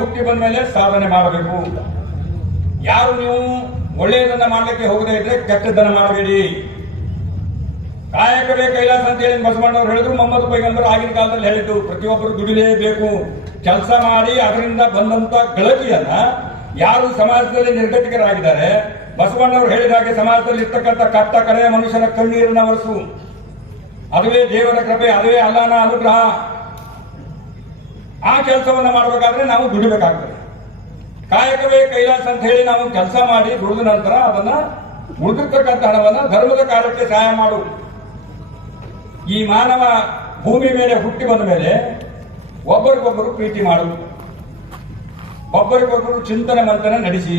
ಹುಟ್ಟಿ ಬಂದ ಮೇಲೆ ಸಾಧನೆ ಮಾಡಬೇಕು. ಯಾರು ನೀವು ಒಳ್ಳೆಯದನ್ನ ಮಾಡಲಿಕ್ಕೆ ಹೋಗದೇ ಇದ್ರೆ ಕೆಟ್ಟದ್ದನ್ನ ಮಾಡಬೇಡಿ. ಕಾಯಕವೇ ಕೈಲಾಸ ಅಂತ ಹೇಳಿ ಬಸವಣ್ಣವ್ರು ಹೇಳಿದ್ರು, ಮೊಹಮ್ಮದ್ ಪೈಗಂಬರ್ ಆಗಿನ ಕಾಲದಲ್ಲಿ ಹೇಳಿದ್ದು, ಪ್ರತಿಯೊಬ್ಬರು ದುಡಿಲೇಬೇಕು. ಕೆಲಸ ಮಾಡಿ ಅದರಿಂದ ಬಂದಂತ ಗಳಿಕೆಯನ್ನ ಯಾರು ಸಮಾಜದಲ್ಲಿ ನಿರ್ಗತಿಕರಾಗಿದ್ದಾರೆ, ಬಸವಣ್ಣವರು ಹೇಳಿದ ಹಾಗೆ ಸಮಾಜದಲ್ಲಿ ಇರ್ತಕ್ಕಂಥ ಕಟ್ಟ ಕಡೆಯ ಮನುಷ್ಯನ ಕಣ್ಣೀರನ್ನ ಒರೆಸು, ಅದುವೇ ದೇವರ ಕೃಪೆ, ಅದುವೇ ಅಲ್ಲನ ಅನುಗ್ರಹ. ಆ ಕೆಲಸವನ್ನ ಮಾಡಬೇಕಾದ್ರೆ ನಾವು ದುಡಿಬೇಕಾಗ್ತದೆ. ಕಾಯಕವೇ ಕೈಲಾಸ ಅಂತ ಹೇಳಿ ನಾವು ಕೆಲಸ ಮಾಡಿ ದುಡಿದ ನಂತರ ಅದನ್ನ ಉಳಿದಿರ್ತಕ್ಕಂಥ ಹಣವನ್ನ ಧರ್ಮದ ಕಾರ್ಯಕ್ಕೆ ಸಹಾಯ ಮಾಡು. ಈ ಮಾನವ ಭೂಮಿ ಮೇಲೆ ಹುಟ್ಟಿ ಬಂದ ಮೇಲೆ ಒಬ್ಬರಿಗೊಬ್ಬರು ಪ್ರೀತಿ ಮಾಡು, ಒಬ್ಬರಿಗೊಬ್ಬರು ಚಿಂತನೆ ಮಂಥನ ನಡೆಸಿ,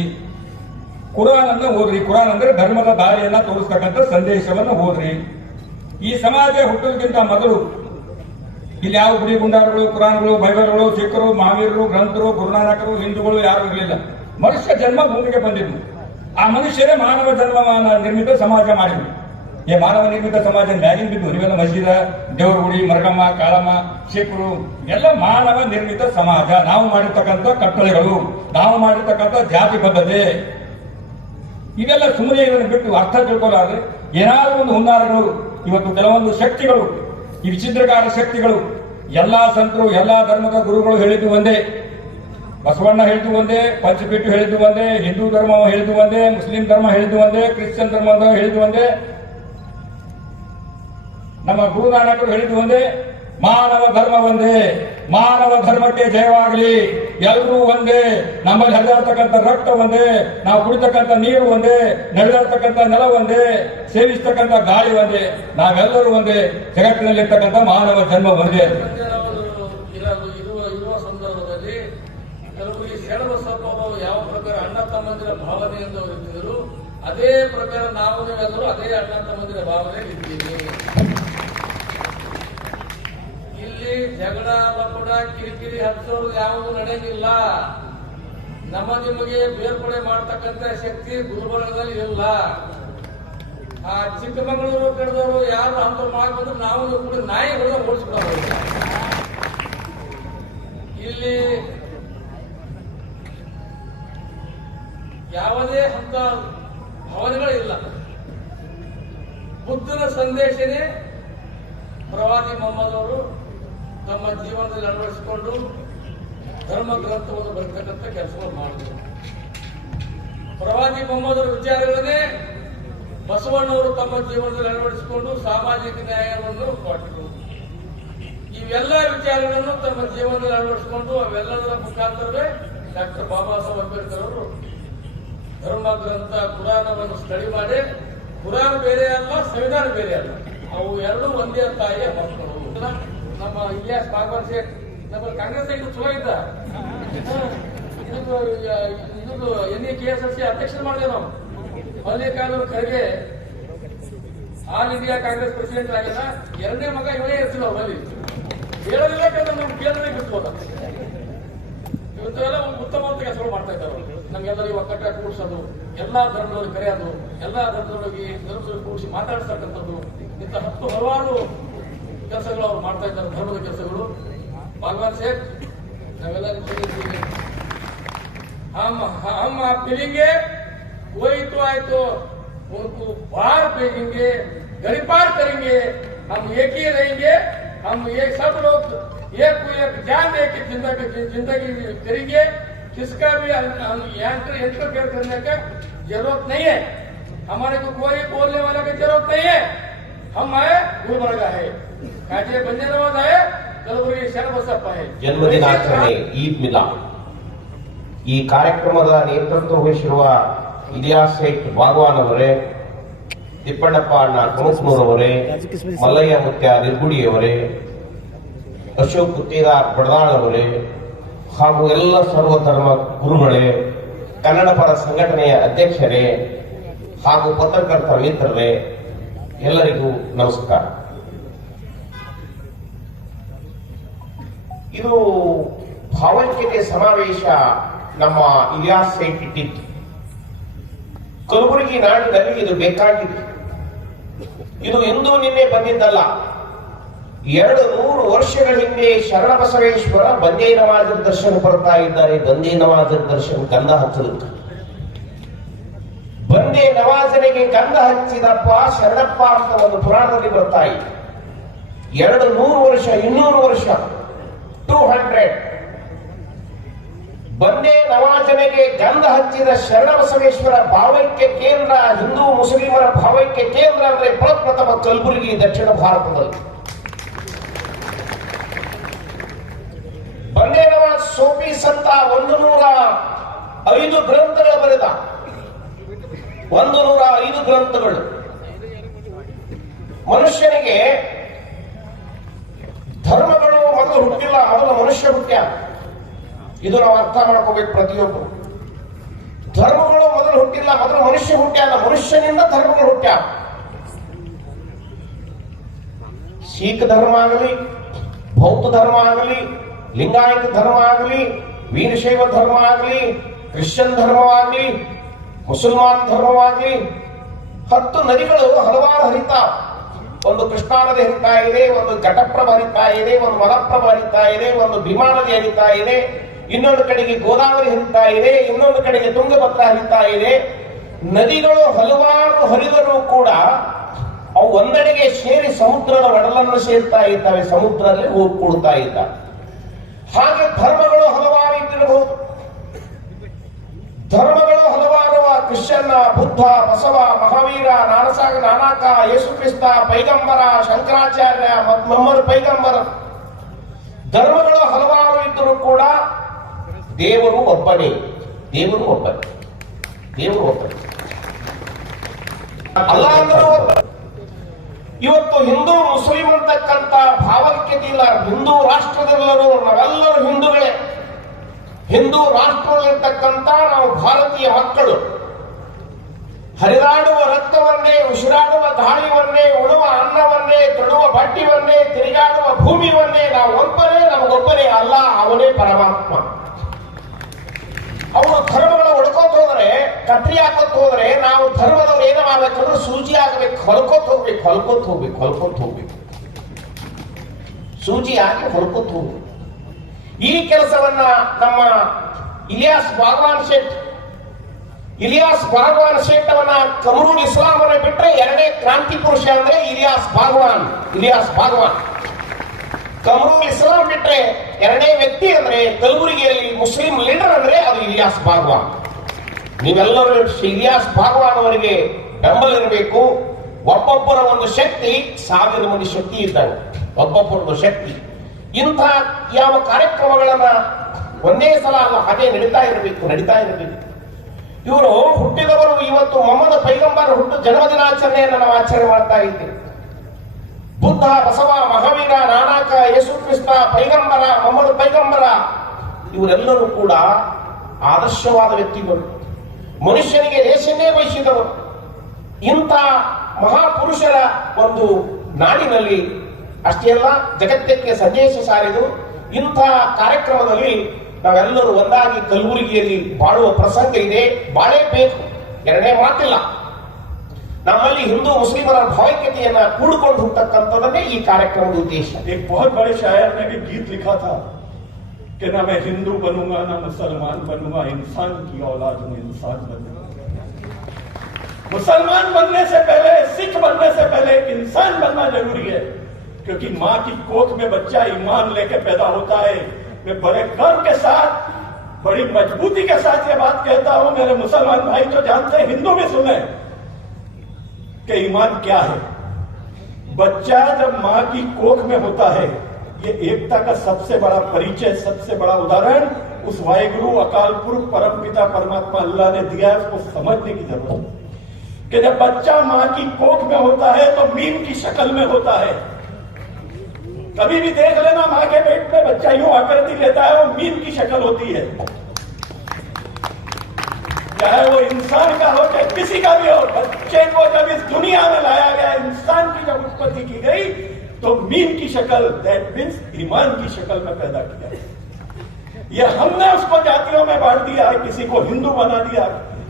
ಕುರಾನ್ ಅನ್ನು ಓದ್ರಿ. ಕುರಾನ್ ಅಂದ್ರೆ ಧರ್ಮದ ದಾರಿಯನ್ನ ತೋರಿಸ್ತಕ್ಕಂಥ ಸಂದೇಶವನ್ನು ಓದ್ರಿ. ಈ ಸಮಾಜ ಹುಟ್ಟೋದಕ್ಕಿಂತ ಮೊದಲು ಇಲ್ಲಿ ಯಾವ ಗುಡಿ ಗುಂಡಾರಗಳು, ಕುರಾನ್ಗಳು, ಬೈಬಲ್ಗಳು, ಸಿಖ್ರು, ಮಹಾವೀರರು, ಗ್ರಂಥರು, ಗುರುನಾನಕರು, ಹಿಂದೂಗಳು ಯಾರು ಇರಲಿಲ್ಲ. ಮನುಷ್ಯ ಜನ್ಮ ಭೂಮಿಗೆ ಬಂದಿದ್ದು. ಆ ಮನುಷ್ಯರೇ ಮಾನವ ಜನ್ಮ ನಿರ್ಮಿತ ಸಮಾಜ ಮಾಡಿದ್ರು. ಈ ಮಾನವ ನಿರ್ಮಿತ ಸಮಾಜ ಮ್ಯಾಗಿನ ಬಿದ್ದು ನೀವೆಲ್ಲ ಮಸೀದ, ದೇವರ ಗುಡಿ, ಮರಗಮ್ಮ, ಕಾಳಮ್ಮ, ಸಿಖ್ರು ಎಲ್ಲ ಮಾನವ ನಿರ್ಮಿತ ಸಮಾಜ. ನಾವು ಮಾಡಿರ್ತಕ್ಕಂಥ ಕಟ್ಟಳೆಗಳು, ನಾವು ಮಾಡಿರ್ತಕ್ಕಂಥ ಜಾತಿ ಪದ್ಧತಿ ಇವೆಲ್ಲ ಸುಮ್ಮನೆ ಇದನ್ನು ಬಿಟ್ಟು ಅರ್ಥ ತಿಳ್ಕೊಳ್ಳಾದ್ರೆ ಏನಾದರೂ ಒಂದು ಹುನ್ನಾರಗಳು, ಇವತ್ತು ಕೆಲವೊಂದು ಶಕ್ತಿಗಳು, ಈ ವಿಚಿತ್ರಕಾರ ಶಕ್ತಿಗಳು, ಎಲ್ಲಾ ಸಂತರು, ಎಲ್ಲಾ ಧರ್ಮದ ಗುರುಗಳು ಹೇಳಿದ್ದು ಒಂದೇ, ಬಸವಣ್ಣ ಹೇಳಿದ್ದು ಒಂದೇ, ಪಂಚಪೀಠ ಹೇಳಿದ್ದು ಒಂದೇ, ಹಿಂದೂ ಧರ್ಮ ಹೇಳಿದ್ದು ಒಂದೇ, ಮುಸ್ಲಿಂ ಧರ್ಮ ಹೇಳಿದ್ದು ಒಂದೇ, ಕ್ರಿಶ್ಚಿಯನ್ ಧರ್ಮ ಹೇಳಿದ್ದು ಒಂದೇ, ನಮ್ಮ ಗುರುನಾನಕರು ಹೇಳಿದ್ದು ಒಂದೇ, ಮಾನವ ಧರ್ಮ ಒಂದೇ. ಮಾನವ ಧರ್ಮಕ್ಕೆ ಜಯವಾಗಲಿ. ಎಲ್ಲರೂ ಒಂದೇ. ನಮ್ಮಲ್ಲಿ ಹರಿದಾಡ್ತಕ್ಕಂಥ ರಕ್ತ ಒಂದೇ, ನಾವು ಕುಡಿತಕ್ಕಂಥ ನೀರು ಒಂದೇ, ನಡೆದಾಡ್ತಕ್ಕಂಥ ನೆಲ ಒಂದೇ, ಸೇವಿಸ್ತಕ್ಕಂಥ ಗಾಳಿ ಒಂದೇ, ನಾವೆಲ್ಲರೂ ಒಂದೇ. ಜಗತ್ತಿನಲ್ಲಿರ್ತಕ್ಕಂಥ ಮಾನವ ಜನ್ಮ ಒಂದೇ. ಇರುವ ಸಂದರ್ಭದಲ್ಲಿ ಕೆಲವರಿಗೆ ಶರಣಬಸಪ್ಪ ಅವರು ಯಾವ ಪ್ರಕಾರ ಅಣ್ಣ ತಮ್ಮಂದಿರ ಭಾವನೆಯಿಂದ ಇರ್ತಿದ್ರು, ಅದೇ ಪ್ರಕಾರ ನಾವು ನೀವೆಲ್ಲರೂ ಅದೇ ಅಣ್ಣ ತಮ್ಮಂದಿರ ಭಾವನೆ ಇದ್ದೀವಿ. ಇಲ್ಲಿ ಜಗಳ, ಲಪಡ, ಕಿರಿಕಿರಿ ಹಚ್ಚೋದು ಯಾವುದು ನಡೆಯಲಿಲ್ಲ. ನಮ್ಮ ನಿಮಗೆ ಬೇರ್ಪಡೆ ಮಾಡತಕ್ಕಂತ ಶಕ್ತಿ ಗುಲ್ಬರ್ಗದಲ್ಲಿ ಇಲ್ಲ. ಆ ಚಿಕ್ಕಮಗಳೂರು ಕಡೆದವರು ಯಾರು ಅಂತ ಮಾಡಿ ಬಂದ್ರೆ ನಾವು ಕೂಡ ನಾಯಿಗಳು ಓಡಿಸ್ಕೊಳ್ಳೋದು. ಇಲ್ಲಿ ಯಾವುದೇ ಅಂತ ಭಾವನೆಗಳಿಲ್ಲ. ಬುದ್ಧನ ಸಂದೇಶನೇ ಪ್ರವಾದಿ ಮೊಹಮ್ಮದ್ ಅವರು ತಮ್ಮ ಜೀವನದಲ್ಲಿ ಅಳವಡಿಸಿಕೊಂಡು ಧರ್ಮ ಗ್ರಂಥವನ್ನು ಬರೆತಕ್ಕಂಥ ಕೆಲಸಗಳು ಮಾಡಿದರು. ಪ್ರವಾದಿ ಮೊಹಮ್ಮದ್ ಅವರ ವಿಚಾರಗಳನ್ನೇ ಬಸವಣ್ಣವರು ತಮ್ಮ ಜೀವನದಲ್ಲಿ ಅಳವಡಿಸಿಕೊಂಡು ಸಾಮಾಜಿಕ ನ್ಯಾಯವನ್ನು ಕೊಟ್ಟರು. ಇವೆಲ್ಲ ವಿಚಾರಗಳನ್ನು ತಮ್ಮ ಜೀವನದಲ್ಲಿ ಅಳವಡಿಸಿಕೊಂಡು ಅವೆಲ್ಲದರ ಮುಖಾಂತರವೇ ಡಾಕ್ಟರ್ ಬಾಬಾ ಸಾಹೇಬ್ ಅಂಬೇಡ್ಕರ್ ಅವರು ಧರ್ಮ ಗ್ರಂಥ ಕುರಾನವನ್ನು ಸ್ಟಡಿ ಮಾಡಿ, ಕುರಾನ್ ಬೇರೆ ಅಲ್ಲ, ಸಂವಿಧಾನ ಬೇರೆ ಅಲ್ಲ, ಅವು ಎರಡೂ ಒಂದೇ ತಾಯಿಯ ಮಕ್ಕಳು. ನಮ್ಮ ಇಲಿಯಾಸ್ ಬಾಗ್ವಾನ್ ಶೇಖ್ ನಮ್ಮ ಕಾಂಗ್ರೆಸ್ ಇದು ಚಲೋ ಇದ್ದ, ಇದು NEKSRC ಅಧ್ಯಕ್ಷ ಮಾಡಿದೆ ನಾವು. Mallikarjuna Kharge all India Congress president ಆಗಿಲ್ಲ. ಎರಡನೇ ಮಗ ಇವನೇ ಇರ್ತಿಲ್ಲ ಅಲ್ಲಿ ಹೇಳೋದಿಲ್ಲ, ನಮ್ಗೆ ಕೇಂದ್ರ ಬಿಡ್ಬೋದ. ಇವತ್ತೆಲ್ಲ ಉತ್ತಮ ಕೆಲಸಗಳು ಮಾಡ್ತಾ ಇದ್ದಾರೆ. ನಮ್ಗೆಲ್ಲರಿಗೂ ಒಕ್ಕಟ್ಟ ಕೂಡಿಸೋದು, ಎಲ್ಲಾ ಧರ್ಮದವ್ರಿಗೆ ಕರೆಯೋದು, ಎಲ್ಲಾ ಧರ್ಮದವರಿಗೆ ಕೂಡಿಸಿ ಮಾತಾಡಿಸ್ತಕ್ಕಂಥದ್ದು, ಇಂಥ ಹಲವಾರು ಕೆಲಸಗಳು ಅವ್ರು ಮಾಡ್ತಾ ಇದ್ದಾರೆ. ಧರ್ಮದ ಕೆಲಸಗಳು. ಬಾಗ್ವಾನ್ ಶೇಖ್ ನಾವೆಲ್ಲ हम आप मिलेंगे वही तो आए तो उनको बाहर भेजेंगे, गरिपार करेंगे, हम एक ही रहेंगे, हम ये सब लोग एक को एक जान दे के जिंदगी करेंगे. किसका भी इंटरफेयर करने का जरूरत नहीं है. हमारे को कोई बोलने वाला की जरूरत नहीं है. हम आए गुलबर्गा है, काजे बंजरवाद है, कलबुर्गी शरणबसप्ಪ है. ಜನ್ಮದಿನಾಚರಣೆ ಈದ್ ಮಿಲಾದ್ ಈ ಕಾರ್ಯಕ್ರಮದ ನೇತೃತ್ವ ವಹಿಸಿರುವ ಇಲಿಯಾಸ್ ಶೇಖ್ ಬಾಗ್ವಾನ್ ಅವರೇ, ತಿಪ್ಪಣ್ಣಪ್ಪ ಅಣ್ಣ ಕುಣಸ್ನೂರವರೇ, ಮಲ್ಲಯ್ಯ ಮುತ್ಯ ನಿರ್ಗುಡಿಯವರೇ, ಅಶೋಕ್ ಗುತ್ತೇದಾರ್ ಬಡದಾಳ್ ಅವರೇ ಹಾಗೂ ಎಲ್ಲ ಸರ್ವಧರ್ಮ ಗುರುಗಳೇ, ಕನ್ನಡ ಪರ ಸಂಘಟನೆಯ ಅಧ್ಯಕ್ಷರೇ ಹಾಗೂ ಪತ್ರಕರ್ತ ಮಿತ್ರರೇ, ಎಲ್ಲರಿಗೂ ನಮಸ್ಕಾರ. ಇದು ಭಾವೈಕ್ಯತೆ ಸಮಾವೇಶ ನಮ್ಮ ಇಲಿಯಾಸ್ ಶೇಖ್ ಇಟ್ಟಿತ್ತು. ಕಲಬುರಗಿ ನಾಡಿನಲ್ಲಿ ಇದು ಬೇಕಾಗಿತ್ತು. ಇದು ಎಂದೂ ನಿನ್ನೆ ಬಂದಿದ್ದಲ್ಲ. 200 ವರ್ಷಗಳ ಹಿಂದೆ ಶರಣಬಸವೇಶ್ವರ ಬಂದೇ ನವಾಜರ ದರ್ಶನ ಬರ್ತಾ ಇದ್ದಾರೆ. ಬಂದೇ ನವಾಜರ ದರ್ಶನ ಗಂಧ ಹಚ್ಚಲಿಕ್ಕೆ ಬಂದೇ ನವಾಜನಿಗೆ ಗಂಧ ಹಚ್ಚಿದಪ್ಪ ಶರಣಪ್ಪ ಅಂತ ಒಂದು ಪುರಾಣದಲ್ಲಿ ಬರ್ತಾ ಇದೆ. 200 ವರ್ಷ 200 ವರ್ಷ 200 ಬಂದೇ ನವಾಜನಿಗೆ ಗಂಧ ಹಚ್ಚಿದ ಶರಣಬಸವೇಶ್ವರ ಭಾವೈಕ್ಯ ಕೇಂದ್ರ, ಹಿಂದೂ ಮುಸ್ಲಿಮರ ಭಾವೈಕ್ಯ ಕೇಂದ್ರ ಅಂದ್ರೆ ಪ್ರಪ್ರಥಮ ಕಲಬುರಗಿ ದಕ್ಷಿಣ ಭಾರತದಲ್ಲಿ. ಬಂದೇ ನವಾಜ್ ಸೋಫಿ ಸಂತ 105 ಗ್ರಂಥಗಳು ಬರೆದ, 105 ಗ್ರಂಥಗಳು. ಮನುಷ್ಯನಿಗೆ ಧರ್ಮಗಳು ಮೊದಲು ಹುಟ್ಟಿಲ್ಲ, ಮೊದಲು ಮನುಷ್ಯ ಹುಟ್ಟ್ಯ. ಇದು ನಾವು ಅರ್ಥ ಮಾಡ್ಕೋಬೇಕು ಪ್ರತಿಯೊಬ್ಬರು. ಧರ್ಮಗಳು ಮೊದಲು ಹುಟ್ಟಿಲ್ಲ, ಮೊದಲು ಮನುಷ್ಯ ಹುಟ್ಟ್ಯಾನ. ಮನುಷ್ಯನಿಂದ ಧರ್ಮಗಳು ಹುಟ್ಟ್ಯ. ಸಿಖ್ ಧರ್ಮ ಆಗಲಿ, ಬೌದ್ಧ ಧರ್ಮ ಆಗಲಿ, ಲಿಂಗಾಯತ ಧರ್ಮ ಆಗಲಿ, ವೀರಶೈವ ಧರ್ಮ ಆಗಲಿ, ಕ್ರಿಶ್ಚಿಯನ್ ಧರ್ಮವಾಗಲಿ, ಮುಸಲ್ಮಾನ್ ಧರ್ಮವಾಗಲಿ, 10 ನದಿಗಳು ಹಲವಾರು ಹರಿತಾವ. ಒಂದು ಕೃಷ್ಣಾ ನದಿ ಹರಿತಾ ಇದೆ, ಒಂದು ಘಟಪ್ರಭ ಹರಿತಾ ಇದೆ, ಒಂದು ಮಲಪ್ರಭ ಹರಿತಾ ಇದೆ, ಒಂದು ಭೀಮಾ ನದಿ ಹರಿತಾ ಇದೆ, ಇನ್ನೊಂದು ಕಡೆಗೆ ಗೋದಾವರಿ ಹರಿತಾ ಇದೆ, ಇನ್ನೊಂದು ಕಡೆಗೆ ತುಂಗಭದ್ರಾ ಹರಿತಾ ಇದೆ. ನದಿಗಳು ಹಲವಾರು ಹರಿದರೂ ಕೂಡ ಅವು ಒಂದೆಡೆಗೆ ಸೇರಿ ಸಮುದ್ರದ ಒಡಲನ್ನು ಸೇರ್ತಾ ಇದ್ದಾವೆ, ಸಮುದ್ರದಲ್ಲಿ ಹೋಗಿ ಕೂಡ್ತಾ ಇದ್ದಾವೆ. ಹಾಗೆ ಧರ್ಮಗಳು ಹಲವಾರು ಇದ್ದಿರಬಹುದು. ಧರ್ಮಗಳು ಹಲವಾರು, ಕ್ರಿಶ್ಚಿಯನ್, ಬುದ್ಧ, ಬಸವ, ಮಹಾವೀರ, ನಾನಕ, ಯೇಸು ಕ್ರಿಸ್ತ, ಪೈಗಂಬರ, ಶಂಕರಾಚಾರ್ಯ, ಮೊಹಮ್ಮದ್ ಪೈಗಂಬರ. ಧರ್ಮಗಳು ಹಲವಾರು ಇದ್ದರೂ ಕೂಡ ದೇವರು ಒಬ್ಬನೇ. ದೇವರು ಒಬ್ಬನೇ. ದೇವರು ಒಬ್ಬನೇ. ಅಲ್ಲ ಅಂದರೂ ಇವತ್ತು ಹಿಂದೂ ಮುಸ್ಲಿಂ ಅಂತಕ್ಕಂಥ ಭಾವೈಕ್ಯತೆ ಇಲ್ಲ. ಹಿಂದೂ ರಾಷ್ಟ್ರದೆಲ್ಲರೂ ನಾವೆಲ್ಲರೂ ಹಿಂದೂಗಳೇ. ಹಿಂದೂ ರಾಷ್ಟ್ರದಲ್ಲಿರ್ತಕ್ಕಂಥ ನಾವು ಭಾರತೀಯ ಮಕ್ಕಳು. ಹರಿದಾಡುವ ರಕ್ತವನ್ನೇ, ಉಸಿರಾಡುವ ಗಾಳಿವನ್ನೇ, ಉಳುವ ಅನ್ನವನ್ನೇ, ತೊಡುವ ಬಟ್ಟೆವನ್ನೇ, ತಿರುಗಾಡುವ ಭೂಮಿವನ್ನೇ ನಾವು ಒಬ್ಬರೇ, ನಮಗೊಬ್ಬರೇ ಅಲ್ಲ, ಅವನೇ ಪರಮಾತ್ಮ. ಅವರು ಧರ್ಮಗಳ ಹೊಡ್ಕೋತ ಹೋದ್ರೆ, ಕತ್ರಿ ಹಾಕೋತ್ ಹೋದ್ರೆ, ನಾವು ಧರ್ಮದವ್ರು ಏನ ಮಾಡ್ಬೇಕಂದ್ರೆ ಸೂಜಿ ಆಗಬೇಕು, ಹೊಲ್ಕೋತ್ ಹೋಗ್ಬೇಕು. ಸೂಜಿ ಹಾಕಿ ಹೊಲ್ಕೋತ್ ಹೋಗ್ಬೇಕು. ಈ ಕೆಲಸವನ್ನ ನಮ್ಮ ಇಲಿಯಾಸ್ ಬಾಗವಾನ್ ಶೇಟ್ ಅವನ್ನ ಕಮರೂಲ್ ಇಸ್ಲಾಂ ಅವರೇ ಬಿಟ್ರೆ ಎರಡನೇ ಕ್ರಾಂತಿ ಪುರುಷ ಅಂದ್ರೆ ಇಲಿಯಾಸ್ ಬಾಗವಾನ್. ಕಮರೂಲ್ ಇಸ್ಲಾಂ ಬಿಟ್ರೆ ಎರಡನೇ ವ್ಯಕ್ತಿ ಅಂದ್ರೆ ಕಲಬುರಗಿಯಲ್ಲಿ ಮುಸ್ಲಿಂ ಲೀಡರ್ ಅಂದ್ರೆ ಅದು ಇಲಿಯಾಸ್ ಬಾಗವಾನ್. ನೀವೆಲ್ಲರೂ ಇಲಿಯಾಸ್ ಬಾಗವಾನ್ ಅವರಿಗೆ ಬೆಂಬಲ ಇರಬೇಕು. ಒಬ್ಬೊಬ್ಬರ ಒಂದು ಶಕ್ತಿ 1000 ಮಂದಿ ಶಕ್ತಿ ಇದ್ದಾರೆ. ಒಬ್ಬೊಬ್ಬರೊಂದು ಶಕ್ತಿ. ಇಂಥ ಯಾವ ಕಾರ್ಯಕ್ರಮಗಳನ್ನ ಒಂದೇ ಸಲ ಅಲ್ಲ, ಹಾಗೆ ನಡೀತಾ ಇರಬೇಕು. ಇವರು ಹುಟ್ಟಿದವರು ಇವತ್ತು ಮೊಹಮ್ಮದ್ ಪೈಗಂಬರ್ ಹುಟ್ಟು ಜನ್ಮದಿನಾಚರಣೆಯನ್ನು ನಾವು ಆಚರಣೆ ಮಾಡ್ತಾ ಇದ್ದೇವೆ. ಬುದ್ಧ, ಬಸವ, ಮಹಾವೀರ, ನಾನಕ, ಯೇಸು ಕ್ರಿಸ್ತ, ಪೈಗಂಬರ, ಮೊಹಮ್ಮದ್ ಪೈಗಂಬರ ಇವರೆಲ್ಲರೂ ಕೂಡ ಆದರ್ಶವಾದ ವ್ಯಕ್ತಿಗಳು. ಮನುಷ್ಯನಿಗೆ ರೇಷನ್ನೇ ವಹಿಸಿದವರು. ಇಂಥ ಮಹಾಪುರುಷರ ಒಂದು ನಾಡಿನಲ್ಲಿ ಅಷ್ಟೇ ಅಲ್ಲ, ಜಗತ್ತಕ್ಕೆ ಸಂದೇಶ ಸಾರಿದು. ಇಂಥ ಕಾರ್ಯಕ್ರಮದಲ್ಲಿ ನಾವೆಲ್ಲರೂ ಒಂದಾಗಿ ಕಲಬುರಗಿಯಲ್ಲಿ ಬಾಳುವ ಪ್ರಸಂಗ ಇದೆ. ಬಾಳೇಬೇಕು, ಎರಡನೇ ಮಾತಿಲ್ಲ. ನಮ್ಮಲ್ಲಿ ಹಿಂದೂ ಮುಸ್ಲಿಮರ ಭಾವೈಕ್ಯತೆಯನ್ನ ಕೂಡಿಕೊಂಡು ಹೋಗ್ತಕ್ಕಂಥದ್ದನ್ನೇ ಈ ಕಾರ್ಯಕ್ರಮದ ಉದ್ದೇಶ. एक बहुत बड़े शायर ने भी गीत लिखा था कि ना मैं हिंदू बनूंगा ना मुसलमान बनूंगा, इंसान की औलाद में इंसान बनूंगा। मुसलमान बनने से पहले, सिख बनने से पहले एक इंसान बनना जरूरी है, क्योंकि माँ की कोख में बच्चा ईमान लेके पैदा होता है। मैं बड़े गर्व के साथ, बड़ी मजबूती के साथ ये बात कहता हूं। मेरे मुसलमान भाई तो जानते हैं, हिंदू भी सुने कि ईमान क्या है। बच्चा जब माँ की कोख में होता है, ये एकता का सबसे बड़ा परिचय, सबसे बड़ा उदाहरण उस वाहिगुरु अकाल पुरख परम पिता परमात्मा अल्लाह ने दिया है। उसको समझने की जरूरत है कि जब बच्चा माँ की कोख में होता है तो मीम की शक्ल में होता है। कभी भी देख लेना, माँ के पेट में बच्चा यूं आकृति लेता है, वो मीम की शक्ल होती है। चाहे वो इंसान का हो चाहे किसी का भी हो, बच्चे को जब इस दुनिया में लाया गया, इंसान की जब उत्पत्ति की गई तो मीम की शक्ल, दैट मीन्स ईमान की शक्ल में पैदा किया। ये हमने उसको जातियों में बांट दिया है। किसी को हिंदू बना दिया,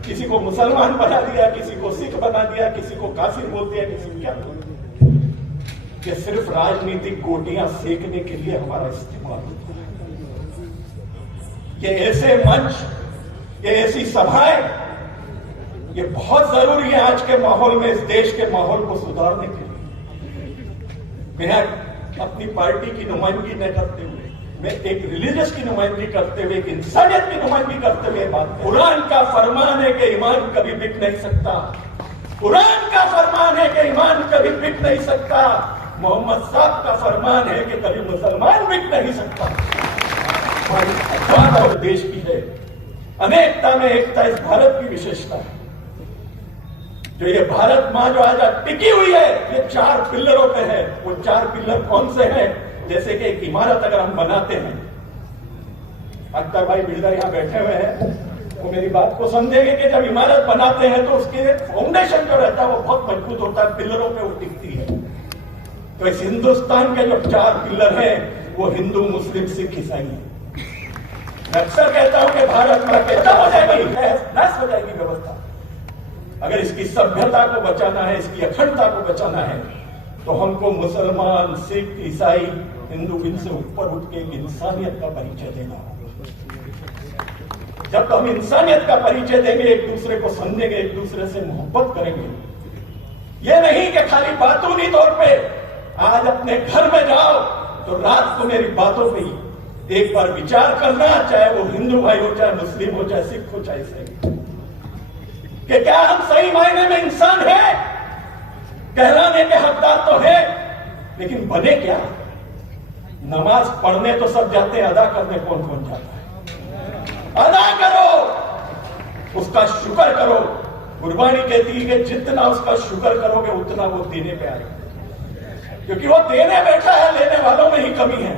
किसी को मुसलमान बना दिया, किसी को सिख बना दिया, किसी को काफिर बोल दिया, किसी को क्या बोल दिया। कि सिर्फ राजनीतिक गोटियां सेकने के लिए हमारा इस्तेमाल होता है। ये ऐसे मंच, ये ऐसी सभाएं, ये बहुत जरूरी है आज के माहौल में, इस देश के माहौल को सुधारने के लिए। मैं अपनी पार्टी की नुमाइंदगी न करते हुए, मैं एक रिलीजियस की नुमाइंदगी करते हुए, एक इंसानियत की नुमाइंदगी करते हुए बात, कुरान का फरमान है कि ईमान कभी बिक नहीं सकता। कुरान का फरमान है कि ईमान कभी बिक नहीं सकता। मोहम्मद साहब का फरमान है कि कभी मुसलमान बिक नहीं सकता। हमारी और देश की है, अनेकता में एकता इस भारत की विशेषता है। जो ये भारत मां जो आज टिकी हुई है, ये 4 पिल्लरों पे है। वो 4 पिल्लर कौन से हैं? जैसे कि एक इमारत अगर हम बनाते हैं, अख्तर भाई बिल्डर यहां बैठे हुए हैं, वो मेरी बात को समझेंगे कि जब इमारत बनाते हैं तो उसके फाउंडेशन जो रहता है वो बहुत मजबूत होता है, पिल्लरों पे वो टिकती है। तो इस हिंदुस्तान के जो 4 पिल्लर हैं वो हिंदू, मुस्लिम, सिख, ईसाई है। मैं अक्सर कहता हूं कि भारत में खत्म हो जाएगी, नाश हो जाएगी व्यवस्था। अगर इसकी सभ्यता को बचाना है, इसकी अखंडता को बचाना है, तो हमको मुसलमान, सिख, ईसाई, हिंदू इनसे ऊपर उठ के इंसानियत का परिचय देना होगा। जब हम इंसानियत का परिचय देंगे, एक दूसरे को समझेंगे, एक दूसरे से मोहब्बत करेंगे, ये नहीं कि खाली बातूनी तौर पे आज अपने घर में जाओ तो रात को मेरी बातों पे ही एक बार विचार करना, चाहे वो हिंदू भाई हो, चाहे मुस्लिम हो, चाहे सिख हो, चाहे ईसाई, कि क्या हम सही मायने में इंसान हैं? कहलाने के हकदार तो है, लेकिन बने क्या? नमाज पढ़ने तो सब जाते हैं, अदा करने कौन कौन जाता है? अदा करो, उसका शुक्र करो। कुर्बानी कहती है कि जितना उसका शुक्र करोगे उतना वो देने पे आएगा, क्योंकि वो देने बैठा है, लेने वालों में ही कमी है।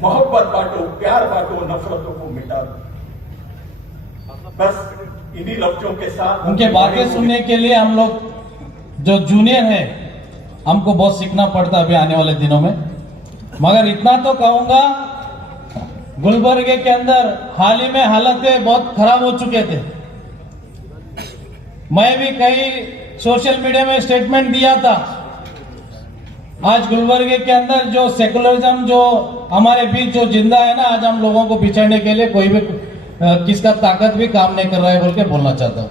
मोहब्बत बांटो, प्यार बांटो, नफरतों को मिटा दो। बस इन्हीं लफ्जों के साथ उनके बातें सुनने के लिए हम लोग जो जूनियर है, हमको बहुत सीखना पड़ता है अभी आने वाले दिनों में। मगर इतना तो कहूंगा, गुलबर्गे के अंदर हाल ही में हालतें बहुत खराब हो चुके थे। मैं भी कई सोशल मीडिया में स्टेटमेंट दिया था। आज गुलबर्गे के अंदर जो सेकुलरिज्म जो हमारे बीच जो जिंदा है ना, आज हम लोगों को बिछड़ने के लिए कोई भी किसका ताकत भी काम नहीं कर रहा है बोल के बोलना चाहता हूं।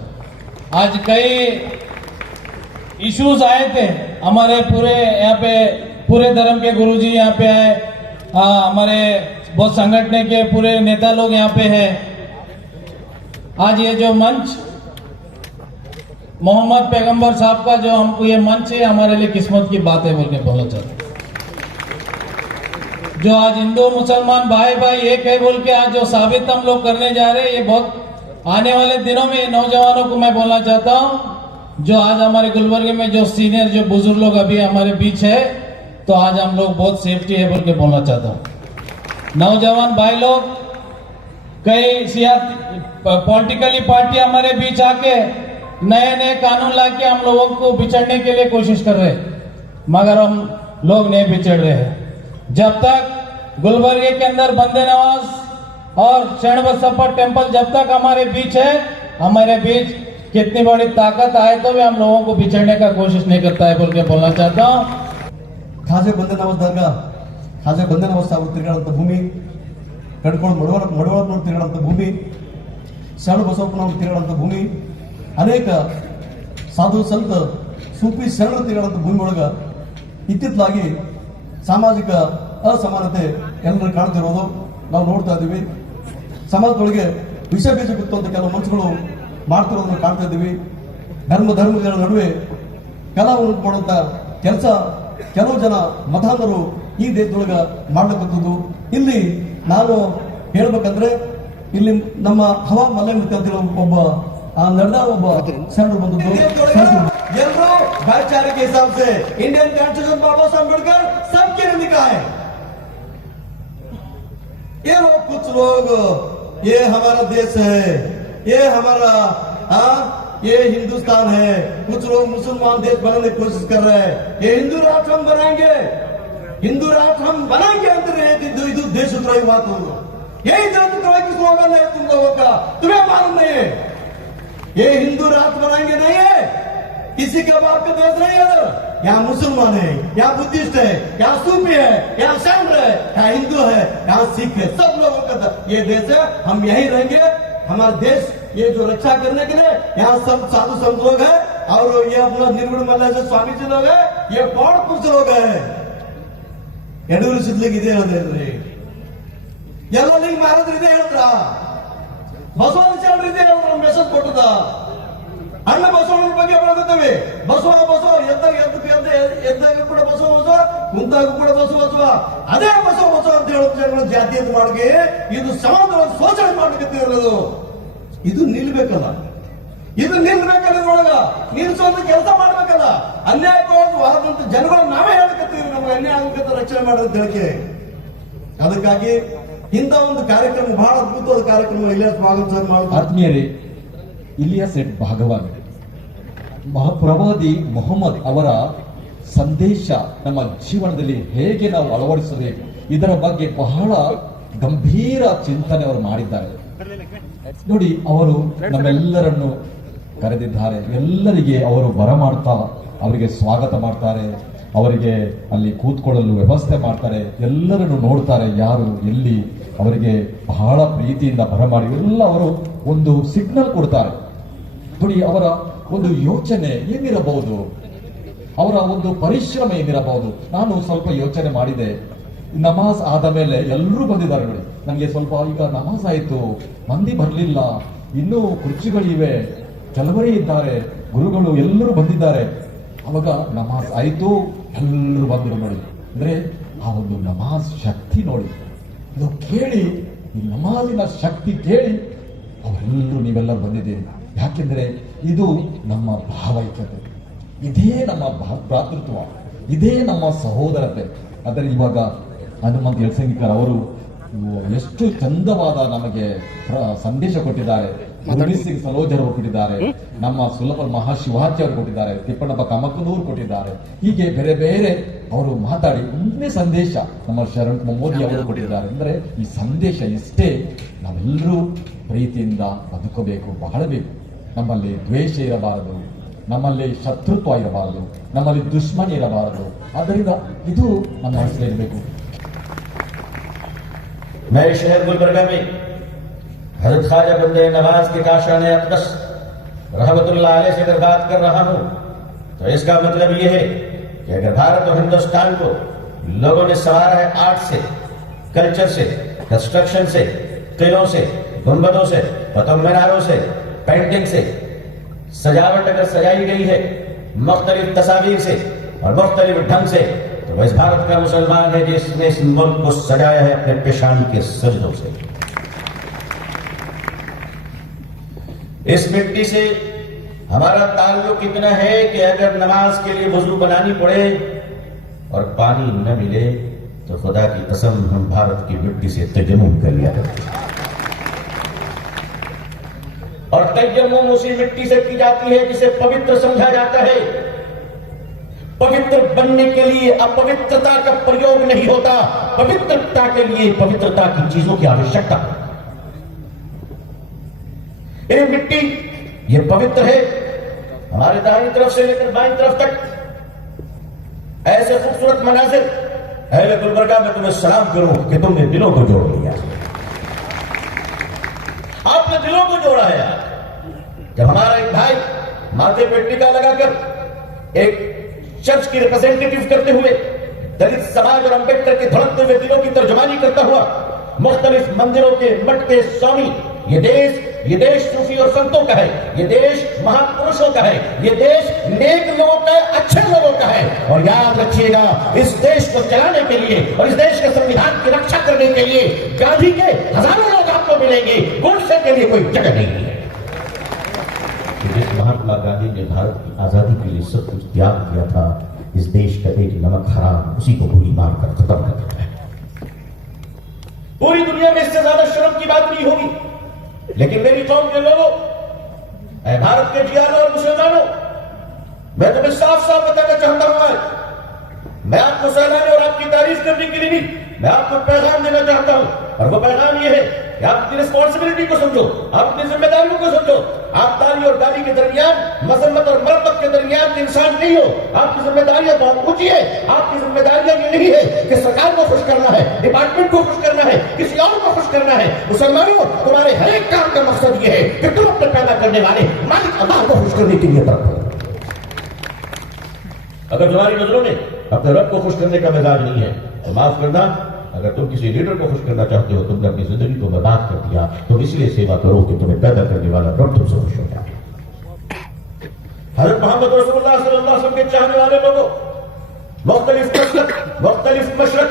आज कई इश्यूज आए थे हमारे पूरे यहाँ पे, पूरे धर्म के गुरुजी यहाँ पे आए, हमारे बहुत संगठन के पूरे नेता लोग यहाँ पे हैं। आज ये जो मंच मोहम्मद पैगंबर साहब का जो हमको ये मंच है, हमारे लिए किस्मत की बात है बोल के बोलना चाहता हूं। जो आज हिंदू मुसलमान भाई भाई एक है बोल के आज जो साबित हम लोग करने जा रहे हैं, ये बहुत आने वाले दिनों में नौजवानों को मैं बोलना चाहता हूं। जो आज हमारे गुलबर्गे में जो सीनियर जो बुजुर्ग लोग अभी हमारे बीच है, तो आज हम लोग बहुत सेफ्टी है बोल के बोलना चाहता हूं। नौजवान भाई लोग, कई सियासी पॉलिटिकली पार्टी हमारे बीच आके नए नए कानून लाके हम लोगों को बिछड़ने के लिए कोशिश कर रहे हैं, मगर हम लोग नहीं बिछड़ रहे हैं। जब तक गुलबर्गे के अंदर बंदे नवाज और शरण बसप्पा टेम्पल जब तक हमारे बीच है, हमारे बीच कितनी बड़ी ताकत आए तो भी हम लोगों को बिछड़ने का कोशिश नहीं करता है बोल के बोलना चाहता हूँ। खाजे बंदे नवाज दर्गा, खाजे बंदे नवाज साहब तिरगाड़ंತ ಭೂಮಿ, ಕಡ್ಕೊಂಡು ಮಡವಳಪ್ಪ ತಿರುಗಾಡಂತ ಭೂಮಿ, ಶರಣ ಬಸವಪ್ಪನವರು ತಿರುಗಾಡಂತ ಭೂಮಿ, ಅನೇಕ ಸಾಧು ಸಂತ ಸೂಫಿ ಶರಣರು ತಿರುಗಾಡಂತ ಭೂಮಿ ಒಳಗ ಇತ್ತಿತ್ತಲಾಗಿ ಸಾಮಾಜಿಕ ಅಸಮಾನತೆ ಎಲ್ಲರೂ ಕಾಣ್ತಿರೋದು ನಾವು ನೋಡ್ತಾ ಇದ್ದೀವಿ. ಸಮಾಜದೊಳಗೆ ವಿಷ ಬೀಜ ಬಿತ್ತುವಂತ ಕೆಲವು ಮನಸ್ಸುಗಳು ಮಾಡ್ತಿರೋದನ್ನ ಕಾಣ್ತಾ ಇದ್ದೀವಿ. ಧರ್ಮಗಳ ನಡುವೆ ಕಲಹ ಉಂಟು ಮಾಡುವಂತ ಕೆಲಸ ಕೆಲವು ಜನ ಮತಾಂಧರು ಈ ದೇಶದೊಳಗ ಮಾಡ್ಲಿಕ್ಕಂಥದ್ದು. ಇಲ್ಲಿ ನಾನು ಹೇಳ್ಬೇಕಂದ್ರೆ, ಇಲ್ಲಿ ನಮ್ಮ ಹವಾ ಮಲ್ಲಂಗ ಅಂತ ಒಬ್ಬ ನಡೆದ ಒಬ್ಬ ಶರಣರು ಬಂದದ್ದು. ಎಲ್ಲರೂ भाईचारे के हिसाब से इंडियन कॉन्स्टिट्यूशन बाबा साहब अम्बेडकर सबके लिए लिखा है। ये लोग, कुछ लोग ये हमारा देश है, ये हमारा ये हिंदुस्तान है, कुछ लोग मुसलमान देश बनाने की कोशिश कर रहे हैं। ये हिंदू राष्ट्र हम बनाएंगे, हिंदू राष्ट्र हम बनाएंगे अंदर हिंदू देशद्रोही बात होगा। यही देशद्रोही की स्लोगन है तुम लोगों का, तुम्हें मालूम नहीं है? ये हिंदू राष्ट्र बनाएंगे नहीं है, किसी के बाप का देश नहीं है। यहाँ मुसलमान है, यहाँ बुद्धिस्ट है, यहाँ सूफी है, यहाँ शैन है, यहाँ हिंदू है, यहाँ सिख है, सब लोगों का ये देश है। हम यही रहेंगे। हमारा देश ये जो रक्षा करने के लिए यहाँ सब साधु संत लोग हैं और ये अपना निर्गुण मल्ल से स्वामी जी लोग हैं, ये गौड़ पुरुष लोग हैं। यडूरी सिद्धलिंग इदे ಹೇಳಿದ್ರಿ, ಎಲ್ಲಲಿಂಗ ಮಹಾರಾಜ ಇದೇ ಹೇಳಿದ್ರ, ಬಸವಣ್ಣ ಇದೇ ಹೇಳಿದ್ರ, ಮೆಸೇಜ್ ಕೊಟ್ಟದ. ಅಣ್ಣ ಬಸವಣ್ಣನ ಬಗ್ಗೆ ಬರೆದಿದ್ದೇವೆ. ಬಸವ ಬಸವ ಎದ್ದಾಗ ಕೂಡ ಬಸವ ಬಸವ, ಕುಂತಾಗ ಕೂಡ ಬಸವ ಬಸವ, ಅದೇ ಬಸವ ಬಸವ ಅಂತ ಹೇಳೋ ಜಾತಿಯಂತ ಮಾಡೋಕೆ ಇದು ಸಮಾಜವನ್ನು ಶೋಷಣೆ ಮಾಡಲಿಕ್ಕೆ ಇರೋದು. ಇದು ನಿಲ್ಬೇಕಲ್ಲ, ಇದು ನಿಲ್ಬೇಕಲ್ಲ. ಇದ್ರೊಳಗ ನಿಲ್ಸುವಂತ ಕೆಲಸ ಮಾಡ್ಬೇಕಲ್ಲ. ಅನ್ಯಾಯವಾಗಿ ವಾದಂತ ಜನಗಳು ನಾವೇ ಹೇಳಕತ್ತೀವಿ, ನಮ್ಗೆ ಅನ್ಯಾಯ ಆಗಬೇಕಂತ ರಕ್ಷಣೆ ಮಾಡೋದು ಹೇಳಕ್ಕೆ. ಅದಕ್ಕಾಗಿ ಇಂಥ ಒಂದು ಕಾರ್ಯಕ್ರಮ ಬಹಳ ಅದ್ಭುತವಾದ ಕಾರ್ಯಕ್ರಮ ಇಲಿಯಾಸ್ ಭಾಗವತ್ ಸರ್ ಮಾಡಿದ್ರು. ಆತ್ಮೀಯರೇ, ಇಲಿಯಾಸ್ ಎಟ್ ಭಾಗವತ್ ಪ್ರವಾದಿ ಮೊಹಮ್ಮದ್ ಅವರ ಸಂದೇಶ ನಮ್ಮ ಜೀವನದಲ್ಲಿ ಹೇಗೆ ನಾವು ಅಳವಡಿಸಬೇಕು, ಇದರ ಬಗ್ಗೆ ಬಹಳ ಗಂಭೀರ ಚಿಂತನೆ ಅವರು ಮಾಡಿದ್ದಾರೆ. ನೋಡಿ, ಅವರು ನಮ್ಮೆಲ್ಲರನ್ನು ಕರೆದಿದ್ದಾರೆ. ಎಲ್ಲರಿಗೆ ಅವರು ಬರಮಾಡ್ತಾ ಅವರಿಗೆ ಸ್ವಾಗತ ಮಾಡ್ತಾರೆ, ಅವರಿಗೆ ಅಲ್ಲಿ ಕೂತ್ಕೊಳ್ಳಲು ವ್ಯವಸ್ಥೆ ಮಾಡ್ತಾರೆ, ಎಲ್ಲರನ್ನು ನೋಡ್ತಾರೆ, ಯಾರು ಎಲ್ಲಿ, ಅವರಿಗೆ ಬಹಳ ಪ್ರೀತಿಯಿಂದ ಬರಮಾಡಿ ಎಲ್ಲ ಅವರು ಒಂದು ಸಿಗ್ನಲ್ ಕೊಡ್ತಾರೆ. ನೋಡಿ, ಅವರ ಒಂದು ಯೋಚನೆ ಏನಿರಬಹುದು, ಅವರ ಒಂದು ಪರಿಶ್ರಮ ಏನಿರಬಹುದು. ನಾನು ಸ್ವಲ್ಪ ಯೋಚನೆ ಮಾಡಿದೆ. ನಮಾಜ್ ಆದ ಮೇಲೆ ಎಲ್ಲರೂ ಬಂದಿದ್ದಾರೆ. ನೋಡಿ, ನನಗೆ ಸ್ವಲ್ಪ ಈಗ ನಮಾಜ್ ಆಯಿತು, ಮಂದಿ ಬರಲಿಲ್ಲ, ಇನ್ನೂ ಕುರ್ಚಿಗಳಿವೆ, ಕೆಲವರೇ ಇದ್ದಾರೆ, ಗುರುಗಳು ಎಲ್ಲರೂ ಬಂದಿದ್ದಾರೆ. ಅವಾಗ ನಮಾಜ್ ಆಯಿತು, ಎಲ್ಲರೂ ಬಂದರು. ನೋಡಿ, ಅಂದ್ರೆ ಆ ಒಂದು ನಮಾಜ್ ಶಕ್ತಿ ನೋಡಿ, ಅದು ಕೇಳಿ, ಈ ನಮಾಜಿನ ಶಕ್ತಿ ಕೇಳಿ ಅವರೆಲ್ಲರೂ ನೀವೆಲ್ಲರೂ ಬಂದಿದ್ದೀರಿ. ಯಾಕೆಂದ್ರೆ ಇದು ನಮ್ಮ ಭಾವೈಕ್ಯತೆ, ಇದೇ ನಮ್ಮ ಭ್ರಾತೃತ್ವ, ಇದೇ ನಮ್ಮ ಸಹೋದರತೆ. ಆದರೆ ಇವಾಗ ಹನುಮಂತ್ ಯಲಸಂಗಿಕರ್ ಅವರು ಎಷ್ಟು ಚಂದವಾದ ನಮಗೆ ಸಂದೇಶ ಕೊಟ್ಟಿದ್ದಾರೆ. ಗುರುಮೀತ್ ಸಿಂಗ್ ಸಲೋಜರ್ ಅವರು ಕೊಟ್ಟಿದ್ದಾರೆ, ನಮ್ಮ ಸುಲಭರ್ ಮಹಾಶಿವಾಚಾರ್ಯ ಅವರು ಕೊಟ್ಟಿದ್ದಾರೆ, ತಿಪ್ಪಣ್ಣಪ್ಪ ಕಮಕನೂರು ಕೊಟ್ಟಿದ್ದಾರೆ. ಹೀಗೆ ಬೇರೆ ಬೇರೆ ಅವರು ಮಾತಾಡಿ ಒಂದೇ ಸಂದೇಶ ನಮ್ಮ ಶರಣ್ ಮೋದಿ ಅವರು ಕೊಟ್ಟಿದ್ದಾರೆ. ಅಂದ್ರೆ ಈ ಸಂದೇಶ ಇಷ್ಟೇ, ನಾವೆಲ್ಲರೂ ಪ್ರೀತಿಯಿಂದ ಬದುಕಬೇಕು, ಬಾಳಬೇಕು. ನಮ್ಮಲ್ಲಿ ದ್ವೇಷ ಇರಬಾರದು, ನಮ್ಮಲ್ಲಿ ಶತ್ರುತ್ವ ಇರಬಾರದು, ನಮ್ಮಲ್ಲಿ ದುಶ್ಮನಿ ಇರಬಾರದು. ಆದ್ದರಿಂದ ಇದು ನಮ್ಮ ಮನಸ್ಸಲ್ಲಿರಬೇಕು. मैं शहर गुलबर्गा में हजरत ख्वाजा बंदे नवाज के काशान अक़दस रहमतुल्लाह अलैह से अगर बात कर रहा हूं तो इसका मतलब यह है कि अगर भारत और हिंदुस्तान को लोगों ने सवारा है आर्ट से, कल्चर से, कंस्ट्रक्शन से, किलों से, गुंबदों से, कुतुब मीनारों से, पेंटिंग से, सजावट अगर सजाई गई है मुख्तलिफ तस्वीर से और मुख्तलिफ ढंग से, तो वह इस भारत का मुसलमान है जिसने इस मुल्क को सजाया है अपने पेशानी के सजदों से। इस मिट्टी से हमारा ताल्लुक इतना है कि अगर नमाज के लिए वजू बनानी पड़े और पानी न मिले तो खुदा की कसम हम भारत की मिट्टी से तयम्मुम कर लिया करते हैं। और तयम्मुम उसी मिट्टी से की जाती है जिसे पवित्र समझा जाता है। पवित्र बनने के लिए अपवित्रता का प्रयोग नहीं होता, पवित्रता के लिए पवित्रता की चीजों की आवश्यकता है। ये मिट्टी ये पवित्र है। हमारे दाहिनी तरफ से लेकर बाईं तरफ तक ऐसे खूबसूरत मनाजिर, अहले गुलबर्गा में तुम्हें सलाम करूं कि तुमने दिलों को जोड़ लिया, आपने दिलों को जोड़ा है। जब हमारा एक भाई माथे पे टीका लगाकर एक चर्च की रिप्रेजेंटेटिव करते हुए दलित समाज और अंबेडकर के धड़कते हुए दिलों की तर्जुमानी करता हुआ मुख्तलिफ मंदिरों के मठ के स्वामी, ये देश सूफी और संतों का है, ये देश महापुरुषों का है, ये देश नेक लोगों का है, अच्छे लोगों का है। और याद रखिएगा, इस देश को चलाने के लिए और इस देश के संविधान की रक्षा करने के लिए गांधी के हजारों लोग आपको मिलेंगे, गोडसे के लिए कोई जगह नहीं है। जिस महात्मा गांधी ने भारत की आजादी के लिए सब कुछ त्याग किया था, इस देश का एक नमक हराम उसी को गोली मारकर खत्म कर देता है। पूरी दुनिया में इससे ज्यादा शर्म की बात नहीं होगी। लेकिन मेरी कौम के लोगों, भारत के जियालों और मुसलमानों, मैं तुम्हें साफ साफ बताना चाहता हूं, आज मैं आपको सहलाने और आपकी तारीफ करने के लिए नहीं मैं आपको पैगाम देना चाहता हूं, और वो पैगाम ये है कि आप अपनी रिस्पॉन्सिबिलिटी को समझो, आप अपनी जिम्मेदारियों को समझो। आप ताली और गाली के दरमियान, मजम्मत और मरम्मत के दरमियान इंसान नहीं हो। आपकी जिम्मेदारियां बहुत ऊंची है। आपकी जिम्मेदारियां ये नहीं है कि सरकार को खुश करना है, डिपार्टमेंट को खुश करना है, किसी और को खुश करना है। मुसलमानों, तुम्हारे हर एक काम का मकसद ये है कि तुम अपने पैदा करने वाले मालिक अल्लाह को खुश करने के लिए तरफ हो। अगर तुम्हारी नजरों में अपने रब को खुश करने का मिजाज नहीं है तो माफ करना, अगर तुम किसी लीडर को खुश करना चाहते हो, तुमने अपनी जिंदगी को बर्बाद कर दिया, तो इसलिए सेवा करो कि तुम्हें पैदा करने वाला रब तुमसे खुश हो जाए। हज़रत मोहम्मद रसूलुल्लाह सल्लल्लाहु अलैहि वसल्लम के चाहने वाले लोगों, मुख्तलिफ मसलक, मुख्तलिफ मशरब,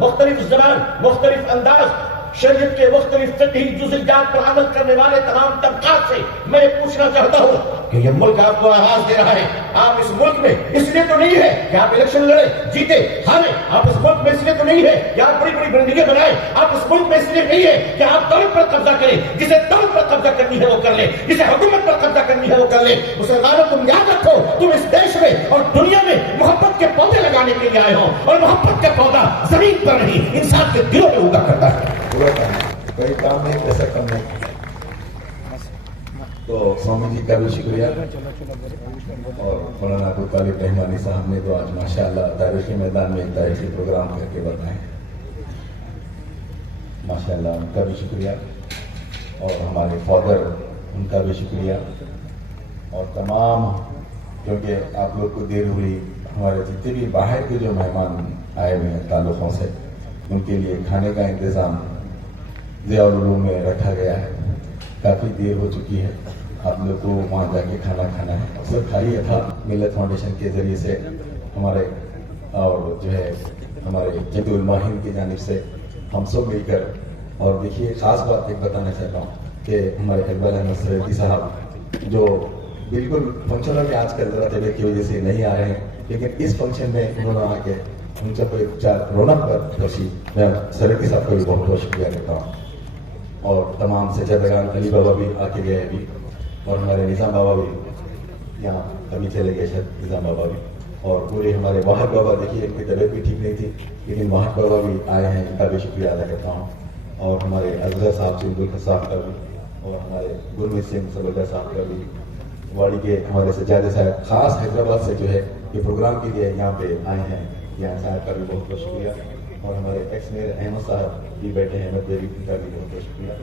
मुख्तलिफ ज़बान, मुख्तलिफ अंदाज, शरीयत के मुख्तलिफ फिक़ही जुज़इयात पर अमल करने वाले तमाम तबकात से मैं पूछना चाहता हूं कि यह मुल्क आपको आवाज दे रहा है। आप इस मुल्क में इसलिए तो नहीं है कि आप इलेक्शन लड़े, जीते, हारे। आप इस मुल्क में इसलिए तो नहीं है कि आप बड़ी बड़ी बिल्डिंगें बनाए। आप इस मुल्क में इसलिए नहीं है कि आप दौलत पर कब्जा करें। जिसे दौलत पर कब्जा करनी है वो कर ले, जिसे हुकूमत पर कब्जा करनी है वो कर ले। मुसलमानों, तुम याद रखो, तुम इस देश में और दुनिया में मोहब्बत के पौधे लगाने के लिए आए हो, और मोहब्बत का पौधा जमीन पर नहीं, इंसान के दिलों में उगा करता है। कोई काम नहीं, पैसा कम नहीं। तो स्वामी जी का भी शुक्रिया, और मौलाना अबू तालिब रहमानी साहब ने तो आज माशाअल्लाह तारीखी मैदान में तारीखी प्रोग्राम करके बताए, माशाअल्लाह उनका भी शुक्रिया, और हमारे फादर उनका भी शुक्रिया, और तमाम, क्योंकि आप लोग को देर हुई, हमारे जितने भी बाहर के जो मेहमान आए हुए हैं ताल्लुकों से, उनके लिए खाने का इंतजाम ज़ियाउल उलूम में रखा गया है। काफ़ी देर हो चुकी है, आप लोग को वहाँ जाके खाना खाना है। अक्सर खाई था मिल्लत फाउंडेशन के जरिए से हमारे, और जो है हमारे जमीउल माहिन की जानिब से हम सब मिलकर। और देखिए, खास बात एक बताना चाहता हूँ कि हमारे इकबाल अहमद सैयदी साहब जो बिल्कुल फंक्शनों में आजकल ज़रा तबीयत की वजह से नहीं आ रहे हैं, लेकिन इस फंक्शन में उन्होंने आके उनका कोई चार रौनक पर खुशी, मैं सैयदी साहब को भी बहुत बहुत शुक्रिया करता हूँ। और तमाम सज्जादगान, अली बाबा भी आके गए अभी, और हमारे निज़ाम बाबा भी यहाँ अभी चले गए, शायद निज़ाम बाबा भी, और पूरे हमारे वाहद बाबा, देखिए इनकी तबीयत भी ठीक नहीं थी, लेकिन वाहद बाबा भी आए हैं, इनका भी शुक्रिया अदा करता हूँ। और हमारे अजगर साहब सिंदुल साहब का भी, और हमारे गुरमीत सिंह सबरदा साहब का भी, वाड़ी के हमारे सज्जादे साहब खास हैदराबाद से जो है ये प्रोग्राम के लिए यहाँ पे आए हैं, यहाँ साहब का भी बहुत बहुत शुक्रिया। और हमारे एक्स मेयर अहमद साहब भी बैठे हैं, अहमद बेरी, उनका भी बहुत बहुत शुक्रिया।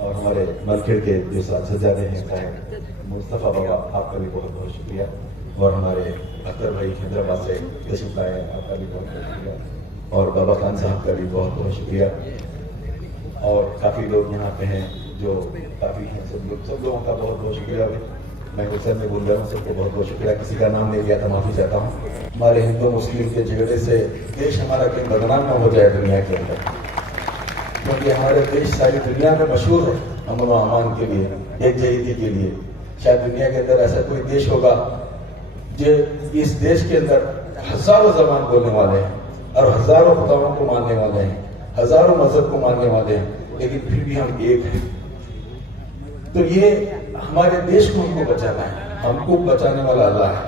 और हमारे मलखेड़ के जो सज्जादे हैं साहब मुस्तफ़ा बाबा, आपका भी बहुत बहुत शुक्रिया। और हमारे अख्तर भाई हैदराबाद से तशरीफ लाए हैं, आपका भी बहुत बहुत शुक्रिया। और बाबा खान साहब का भी बहुत बहुत शुक्रिया। और काफ़ी लोग यहाँ पे हैं जो काफ़ी हैं, सब लोगों का बहुत बहुत शुक्रिया। मैं गुस्से में बोल रहा हूँ, सबको बहुत बहुत शुक्रिया। किसी का नाम नहीं लिया था, माफी चाहता हूँ। हमारे हिंदू मुस्लिम के झगड़े से देश हमारा कहीं बदनाम न हो जाए दुनिया के अंदर, क्योंकि हमारे देश सारी दुनिया में मशहूर है अमन व अमान के लिए, एकजहती के लिए। शायद दुनिया के अंदर ऐसा कोई देश होगा जो इस देश के अंदर हजारों जबान बोलने वाले हैं और हजारों खुदाओं को मानने वाले हैं, हजारों मजहब को मानने वाले हैं, लेकिन फिर भी हम एक हैं। तो ये हमारे देश को हमको बचाना है, हमको बचाने वाला अल्लाह है,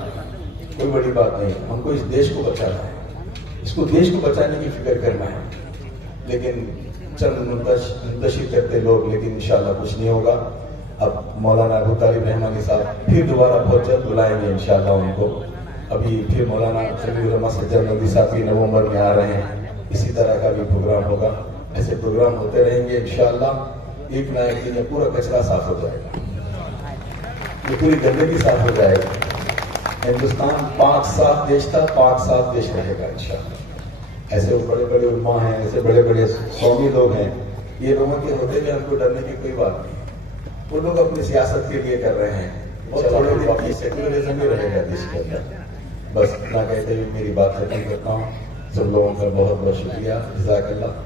कोई बड़ी बात नहीं। हमको इस देश को बचाना है, इसको देश को बचाने की फिक्र करना है। लेकिन चंद मुंतशिर करते लोग, लेकिन इंशाल्लाह कुछ नहीं होगा। अब मौलाना अबू तालिब रहमानी साहब फिर दोबारा बहुत जल्द बुलाएंगे इंशाल्लाह उनको। अभी फिर मौलाना समीउल उलमा सज्जद नदवी साहब भी नवंबर में आ रहे हैं, इसी तरह का भी प्रोग्राम होगा। ऐसे प्रोग्राम होते रहेंगे इंशाल्लाह। एक ना एक दिन ये पूरा कचरा साफ हो जाएगा, ये पूरी गंदगी साफ हो जाएगी। हिंदुस्तान 5-7 देश था, 5-7 देश रहेगा इंशाल्लाह। ऐसे बड़े बड़े उलमा हैं, ऐसे बड़े बड़े स्वामी लोग हैं, ये लोगों के होते हुए हमको डरने की कोई बात नहीं। वो लोग अपनी सियासत के लिए कर रहे हैं, और थोड़े दिन की सेक्युलरिज्म ही रहेगा देश के अंदर। बस इतना कहते हुए मेरी बात खत्म करता हूँ। सब लोगों का बहुत बहुत शुक्रिया, जज़ाकल्लाह।